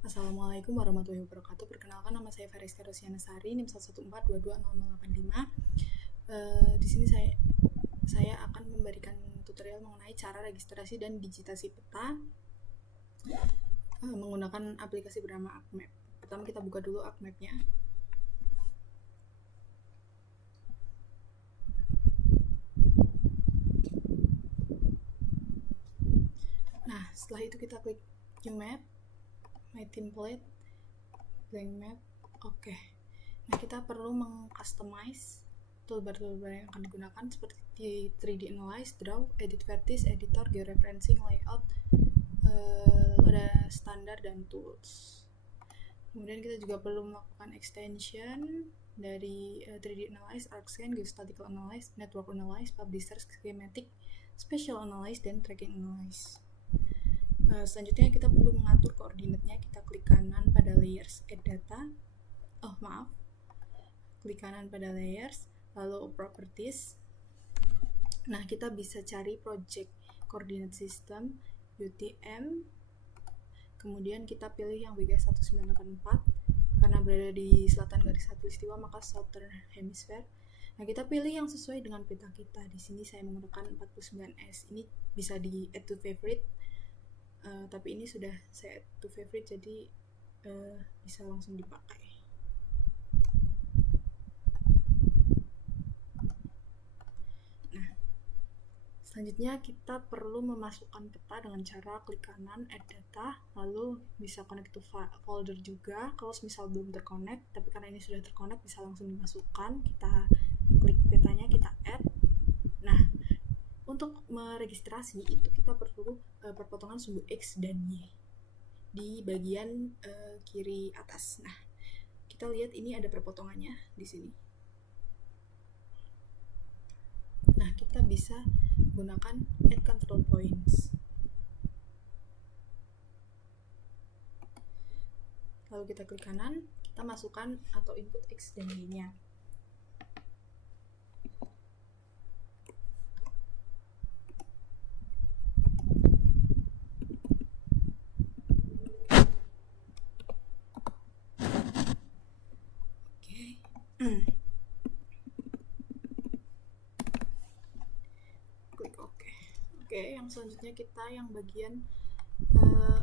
Assalamualaikum warahmatullahi wabarakatuh. Perkenalkan, nama saya Fariska Rosianasari, NIM 114220085. Di sini saya akan memberikan tutorial mengenai cara registrasi dan digitasi peta menggunakan aplikasi bernama AppMap. Pertama kita buka dulu AppMap-nya. Nah, setelah itu kita klik New Map, My Template, Blank Map. Oke. Nah, kita perlu meng-customize toolbar-toolbar yang akan digunakan seperti 3D Analyze, Draw, Edit Vertex, Editor, Georeferencing, Layout, ada standar dan tools. Kemudian kita juga perlu melakukan extension dari 3D Analyze, ArcScan, Geostatical Analyze, Network Analyze, Publisher, Schematic, Spatial Analyze, dan Tracking Analyze. Selanjutnya kita perlu mengatur koordinatnya. Kita klik kanan pada Layers, Add Data. Klik kanan pada Layers, lalu Properties. Nah, kita bisa cari Project Coordinate System, UTM. Kemudian kita pilih yang WG1984 karena berada di selatan garis khatulistiwa, maka Southern Hemisphere. Nah, kita pilih yang sesuai dengan peta kita. Di sini saya menggunakan 49S. Ini bisa di add to favorite, tapi ini sudah saya add to favorite, jadi bisa langsung dipakai. Nah, selanjutnya kita perlu memasukkan peta dengan cara klik kanan, add data, lalu bisa connect to folder juga. Kalau misal belum terconnect, tapi karena ini sudah terconnect, bisa langsung dimasukkan. Kita klik petanya, kita add. Nah, untuk meregistrasi itu kita perlu perpotongan sumbu X dan Y di bagian kiri atas. Nah, kita lihat ini ada perpotongannya di sini. Nah, kita bisa gunakan add control points. Lalu kita klik kanan, kita masukkan atau input X dan Y-nya. Klik OK. Oke, yang selanjutnya kita yang bagian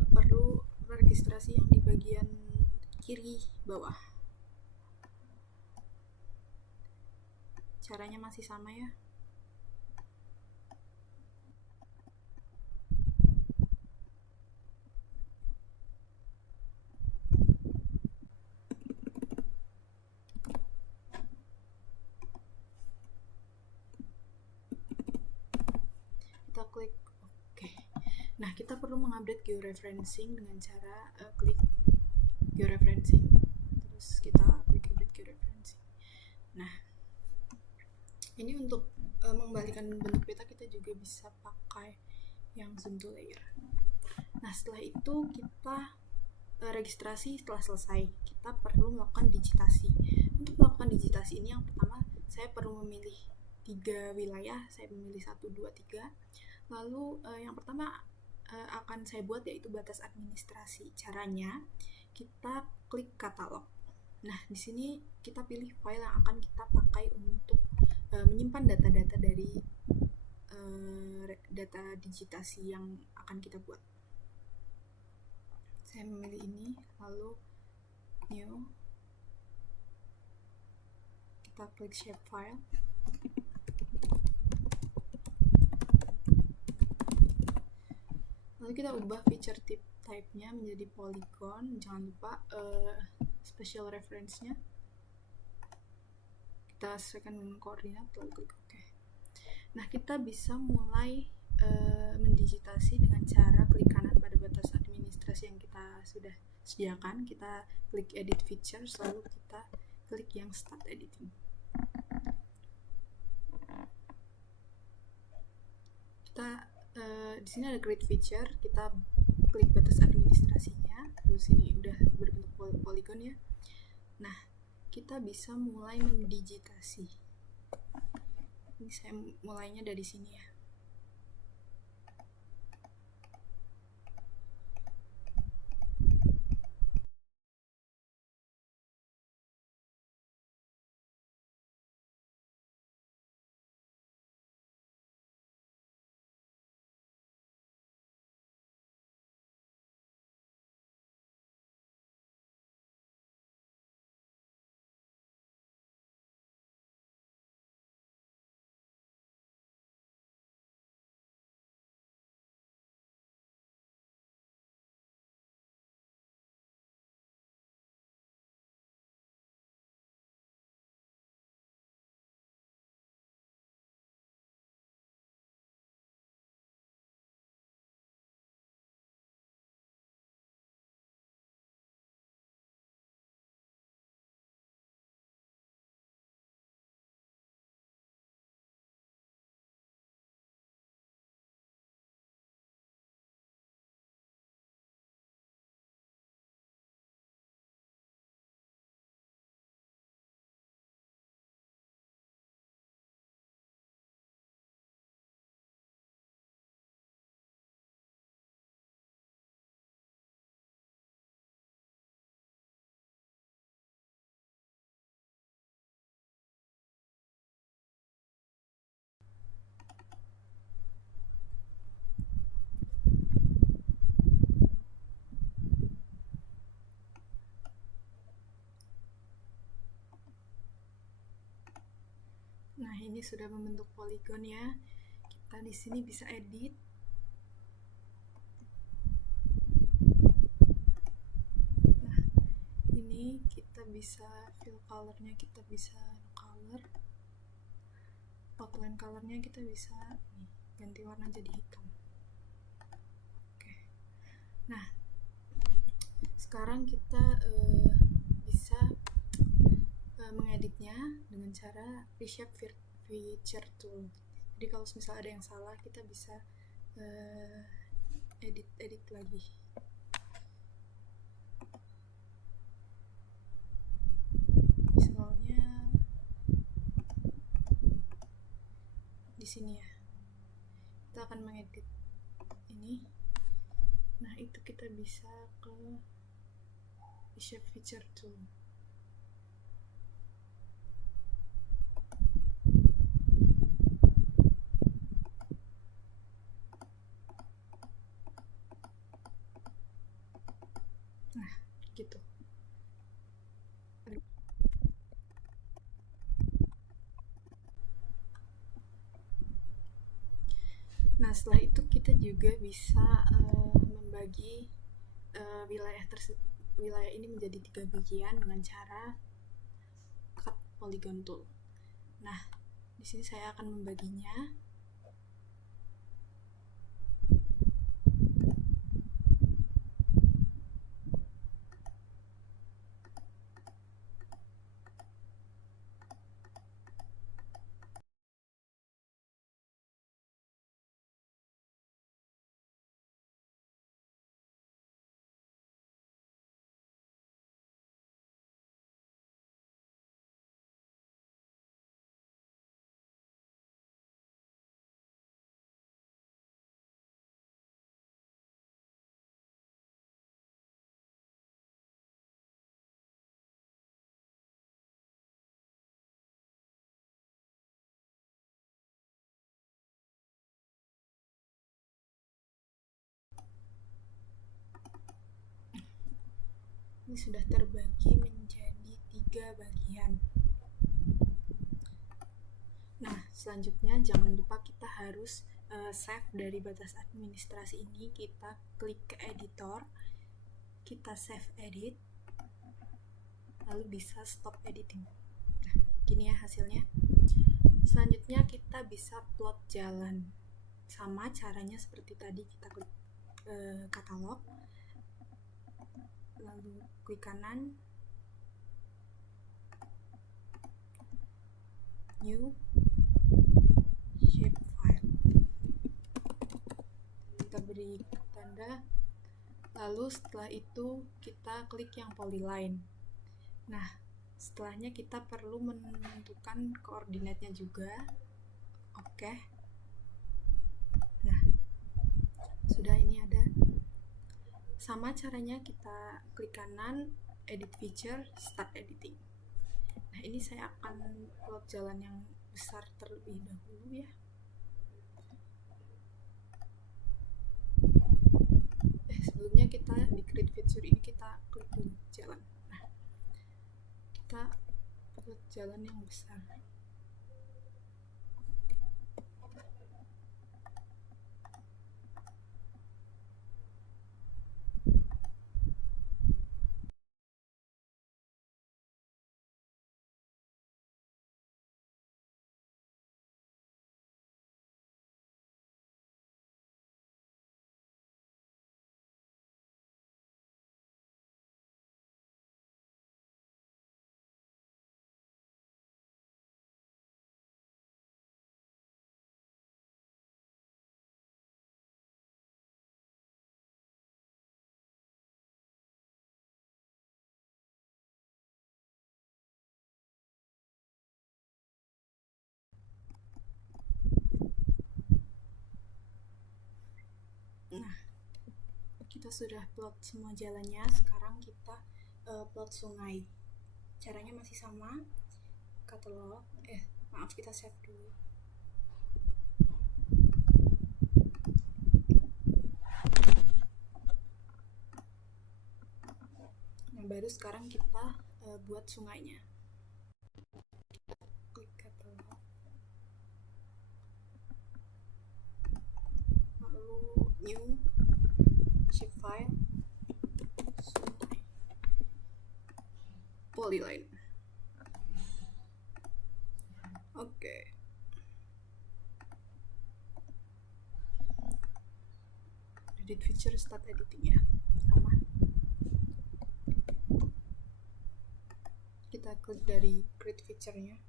perlu registrasi yang di bagian kiri bawah. Caranya masih sama ya. Kita klik OK. Nah, kita perlu mengupdate georeferencing dengan cara klik georeferencing, terus kita klik update georeferencing. Nah, ini untuk mengembalikan bentuk peta kita juga bisa pakai yang zoom to layer. Nah, setelah itu kita registrasi telah selesai. Kita perlu melakukan digitasi. Untuk melakukan digitasi ini, yang pertama saya perlu memilih 3 wilayah. Saya memilih 1, 2, 3. Lalu yang pertama akan saya buat yaitu batas administrasi. Caranya kita klik katalog. Nah, di sini kita pilih file yang akan kita pakai untuk menyimpan data-data dari data digitasi yang akan kita buat. Saya memilih ini, lalu new, kita klik shapefile. Lalu kita ubah feature type-nya menjadi polygon. Jangan lupa spatial reference-nya kita sesuaikan dengan koordinat, lalu klik OK. Nah, kita bisa mulai mendigitasi dengan cara klik kanan pada batas administrasi yang kita sudah sediakan. Kita klik edit features, lalu kita klik yang start editing. Kita di sini ada create feature, kita klik batas administrasinya. Lalu sini udah berbentuk polygon ya. Nah, kita bisa mulai mendigitasi. Ini saya mulainya dari sini ya. Nah, ini sudah membentuk poligon ya. Kita di sini bisa edit. Nah, ini kita bisa fill colornya, kita bisa color. Outline colornya kita bisa ganti warna jadi hitam. Oke. Nah, sekarang kita bisa mengeditnya dengan cara reshape feature tool. Jadi kalau misalnya ada yang salah, kita bisa edit lagi. Misalnya di sini ya, kita akan mengedit ini. Nah, itu kita bisa ke reshape feature tool. Nah, gitu. Nah, setelah itu kita juga bisa membagi wilayah ini menjadi 3 bagian dengan cara cut polygon tool. Nah, di sini saya akan membaginya. Ini sudah terbagi menjadi 3 bagian. Nah, selanjutnya jangan lupa kita harus save dari batas administrasi ini. Kita klik ke editor, kita save edit, lalu bisa stop editing. Nah, gini ya hasilnya. Selanjutnya kita bisa plot jalan. Sama caranya seperti tadi, kita klik katalog, lalu klik kanan, new shape file, kita beri tanda, lalu setelah itu kita klik yang polyline. Nah, setelahnya kita perlu menentukan koordinatnya juga. Oke. Nah, sudah, ini ada. Sama caranya, kita klik kanan, edit feature, start editing. Nah, ini saya akan plot jalan yang besar terlebih dahulu ya. Sebelumnya kita di create feature ini kita klik dulu jalan. Nah, kita plot jalan yang besar. Nah, kita sudah plot semua jalannya. Sekarang kita plot sungai. Caranya masih sama. Katalog, kita save dulu. Nah, baru sekarang kita buat sungainya. Kita klik katalog, lalu new shapefile sungai polyline. Oke. Edit feature, start editing ya, sama. Kita klik dari create feature-nya.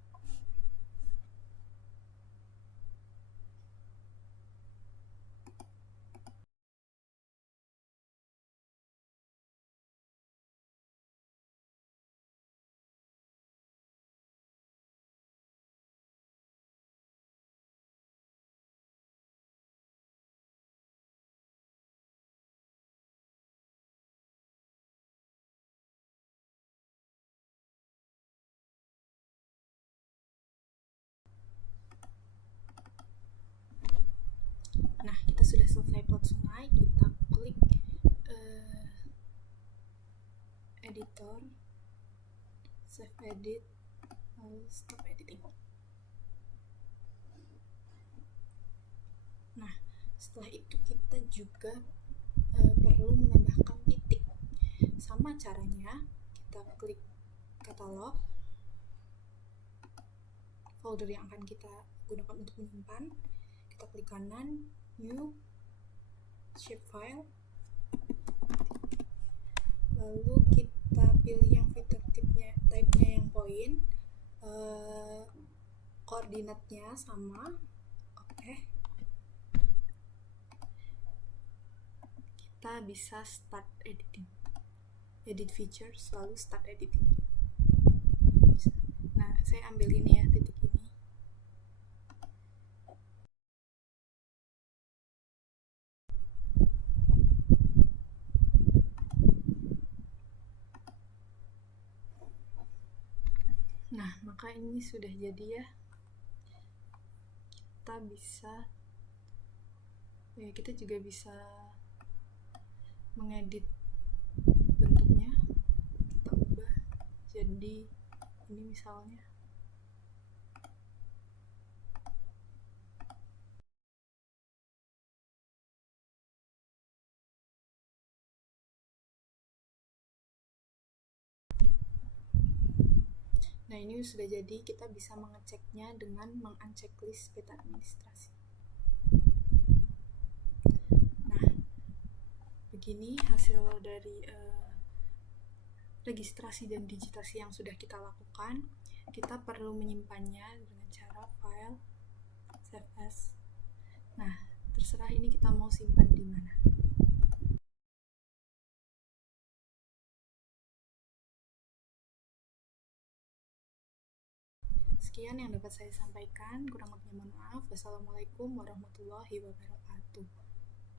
Nah, kita sudah selesai plot sungai. Kita klik editor, save edit, lalu stop editing. Nah, setelah itu kita juga perlu menambahkan titik. Sama caranya, kita klik katalog, folder yang akan kita gunakan untuk menyimpan. Kita klik kanan, new shapefile, lalu kita pilih yang fitur type-nya yang point, koordinatnya sama. Oke. Kita bisa start editing, edit features, lalu start editing. Nah, saya ambil ini ya, titik ini. Nah, maka ini sudah jadi ya. Kita juga bisa mengedit bentuknya. Kita ubah jadi ini misalnya. Nah, ini sudah jadi. Kita bisa mengeceknya dengan meng-unchecklist peta administrasi. Nah, begini hasil dari registrasi dan digitasi yang sudah kita lakukan. Kita perlu menyimpannya dengan cara file, save as. Nah, terserah ini kita mau simpan di mana. Sekian yang dapat saya sampaikan, kurang lebihnya mohon maaf. Wassalamualaikum warahmatullahi wabarakatuh.